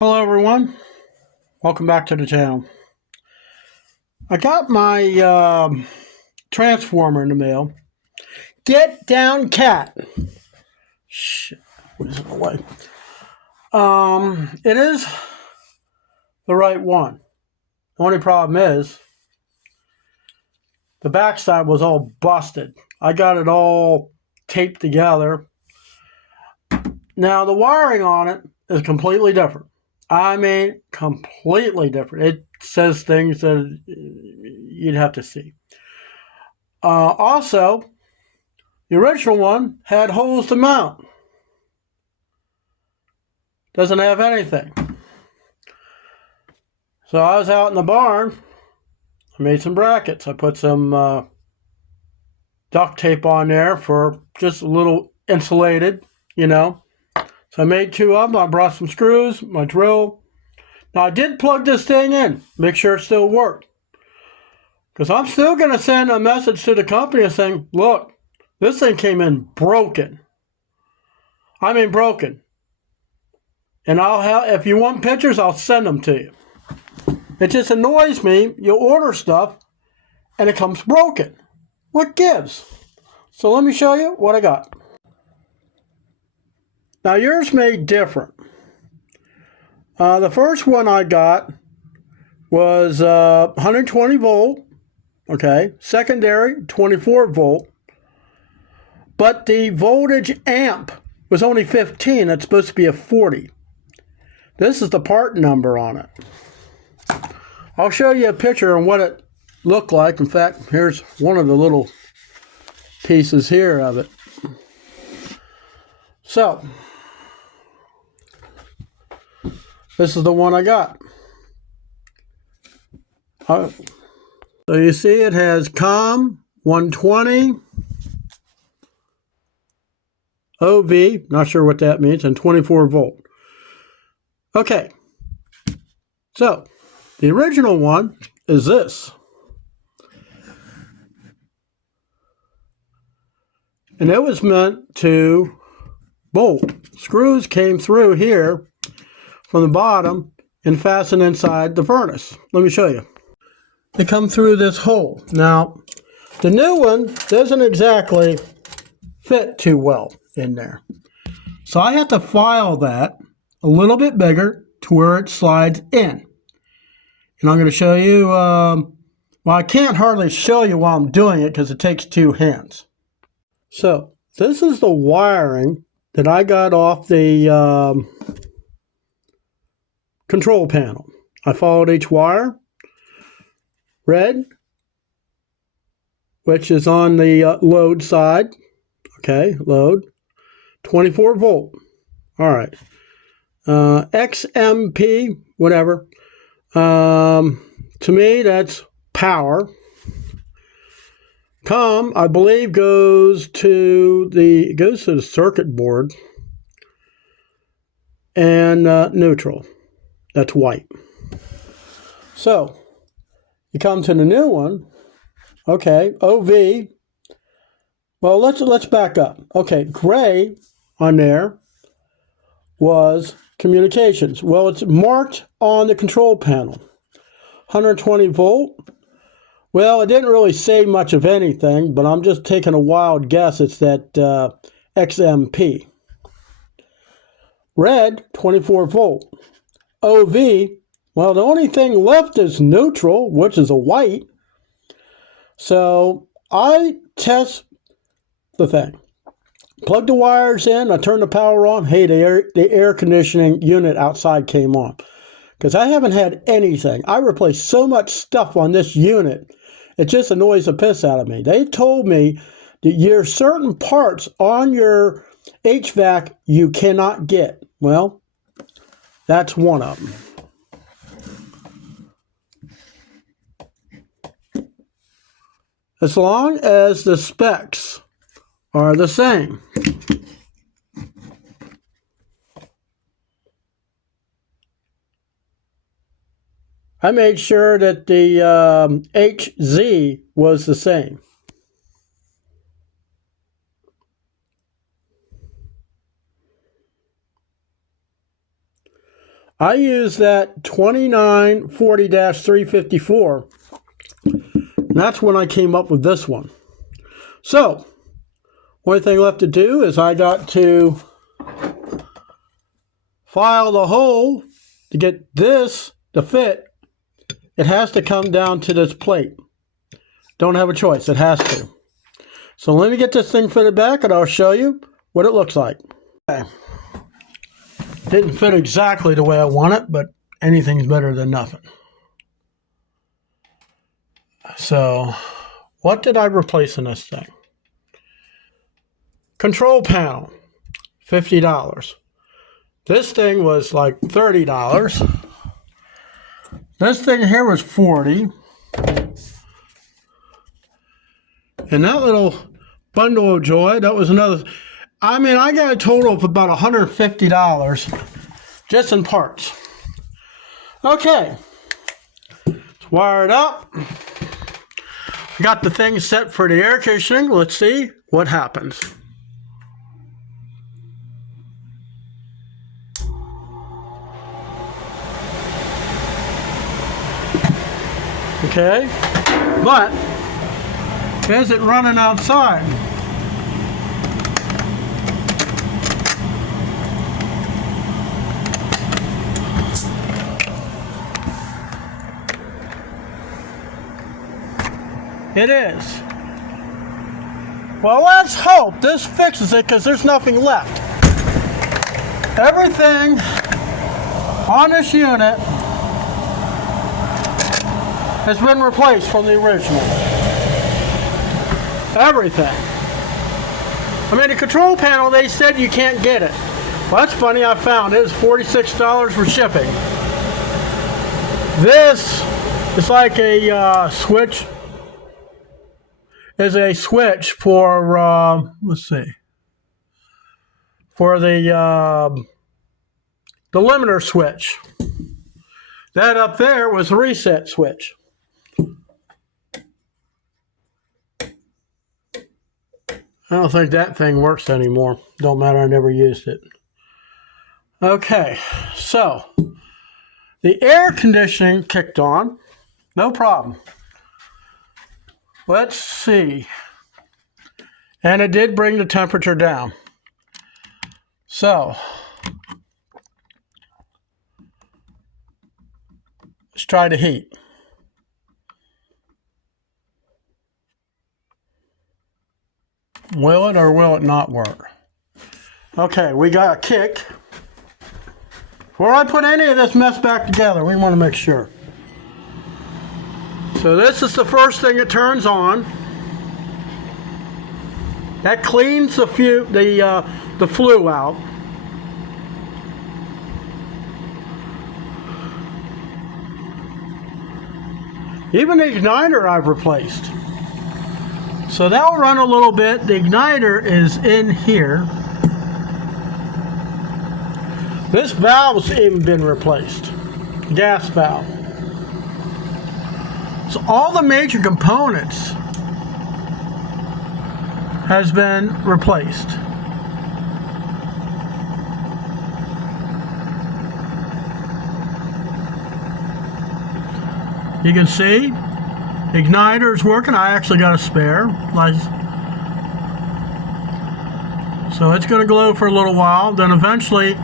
Hello everyone, welcome back to the channel. I got my transformer in the mail. Get down, cat. Shit, what is in the way? It is the right one. The only problem is the backside was all busted. I got it all taped together. Now the wiring on it is completely different. I mean, completely different. It says things that you'd have to see. Also, the original one had holes to mount. Doesn't have anything. So I was out in the barn. I made some brackets. I put some duct tape on there for just a little insulated, you know. So I made two of them. I brought some screws, my drill. Now I did plug this thing in. Make sure it still worked. Because I'm still going to send a message to the company saying, look, this thing came in broken. I mean broken. And if you want pictures, I'll send them to you. It just annoys me. You order stuff and it comes broken. What gives? So let me show you what I got. Now yours may differ. The first one I got was 120 volt. Okay. Secondary 24 volt. But the voltage amp was only 15. It's supposed to be a 40. This is the part number on it. I'll show you a picture of what it looked like. In fact, here's one of the little pieces here of it. So, this is the one I got. So you see it has COM 120 OV, not sure what that means, and 24 volt. Okay, so the original one is this. And it was meant to bolt. Screws came through here from the bottom and fasten inside the furnace. Let me show you. They come through this hole. Now, the new one doesn't exactly fit too well in there. So I have to file that a little bit bigger to where it slides in. And I'm going to show you, well, I can't hardly show you while I'm doing it because it takes two hands. So this is the wiring that I got off the control panel. I followed each wire. Red, which is on the load side. Okay, load. 24 volt. All right. XMP, whatever. To me, that's power. COM, I believe, goes to the circuit board. And neutral. That's white. So, you come to the new one. Okay, OV. Well, let's back up. Okay, gray on there was communications. Well, it's marked on the control panel. 120 volt. Well, it didn't really say much of anything, but I'm just taking a wild guess. It's that XMP. Red, 24 volt. OV, well, the only thing left is neutral, which is a white. So I test the thing. Plug the wires in. I turn the power on. Hey, the air conditioning unit outside came on. Because I haven't had anything. I replaced so much stuff on this unit. It just annoys the piss out of me. They told me that there's certain parts on your HVAC you cannot get. Well, that's one of them. As long as the specs are the same. I made sure that the HZ was the same. I use that 2940-354. And that's when I came up with this one. So, only thing left to do is I got to file the hole to get this to fit. It has to come down to this plate. Don't have a choice. It has to. So let me get this thing fitted back and I'll show you what it looks like. Okay. Didn't fit exactly the way I want it, but anything's better than nothing. So, what did I replace in this thing? Control panel, $50. This thing was like $30. This thing here was $40. And that little bundle of joy, that was another. I mean, I got a total of about $150 just in parts. Okay, let's wire it up. Got the thing set for the air conditioning. Let's see what happens. Okay, but is it running outside? It is. Well, let's hope this fixes it because there's nothing left. Everything on this unit has been replaced from the original. Everything. I mean, the control panel, they said you can't get it. Well, that's funny, I found it. It's $46 for shipping. This is like a switch. Is a switch for, let's see, for the limiter switch. That up there was the reset switch. I don't think that thing works anymore. Don't matter, I never used it. Okay, so the air conditioning kicked on. No problem. Let's see. And it did bring the temperature down. So, let's try the heat. Will it or will it not work? Okay, we got a kick. Before I put any of this mess back together, we want to make sure. So this is the first thing it turns on. That cleans the flue out. Even the igniter I've replaced. So that'll run a little bit. The igniter is in here. This valve's even been replaced. Gas valve. So all the major components has been replaced. You can see the igniter is working. I actually got a spare. So it's going to glow for a little while. Then eventually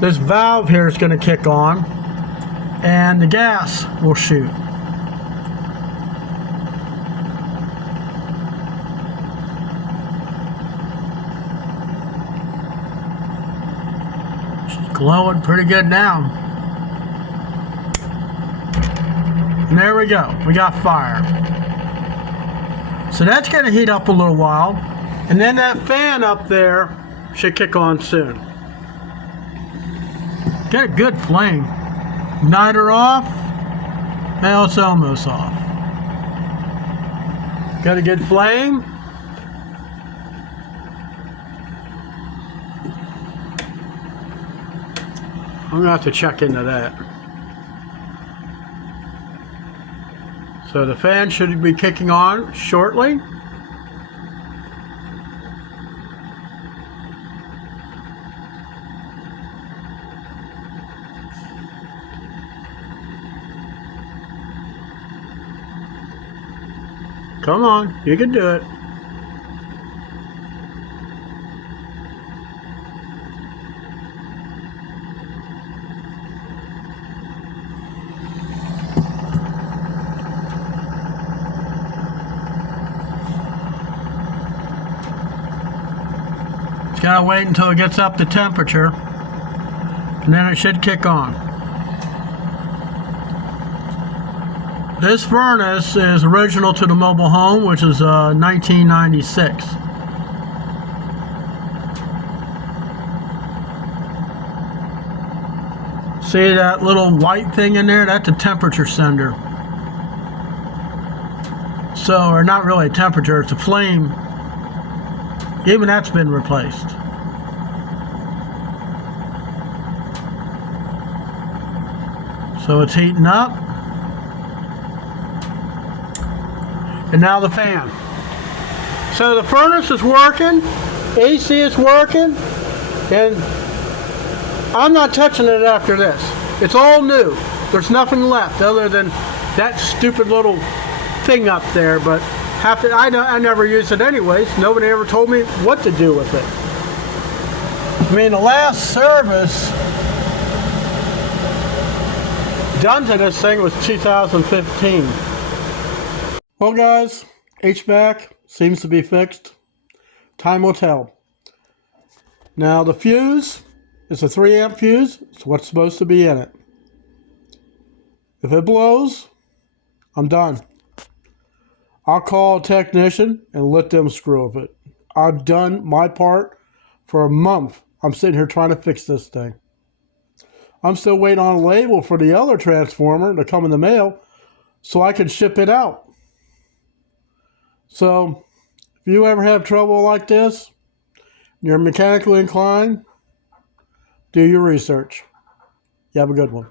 this valve here is going to kick on and the gas will shoot. Glowing pretty good now. And there we go. We got fire. So that's going to heat up a little while. And then that fan up there should kick on soon. Get a good flame. Igniter off. Now it's almost off. Got a good flame. I'm going to have to check into that. So the fan should be kicking on shortly. Come on, you can do it. Just gotta wait until it gets up to temperature, and then it should kick on. This furnace is original to the mobile home, which is 1996. See that little white thing in there? That's a temperature sender. So, or not really a temperature, it's a flame. Even that's been replaced. So it's heating up. And now the fan. So the furnace is working, AC is working, and I'm not touching it after this. It's all new. There's nothing left other than that stupid little thing up there, but I never use it anyways. Nobody ever told me what to do with it. I mean, the last service done to this thing was 2015. Well guys, HVAC seems to be fixed. Time will tell. Now the fuse is a 3 amp fuse. It's what's supposed to be in it. If it blows, I'm done. I'll call a technician and let them screw with it. I've done my part for a month. I'm sitting here trying to fix this thing. I'm still waiting on a label for the other transformer to come in the mail so I can ship it out. So, if you ever have trouble like this, you're mechanically inclined, do your research. You have a good one.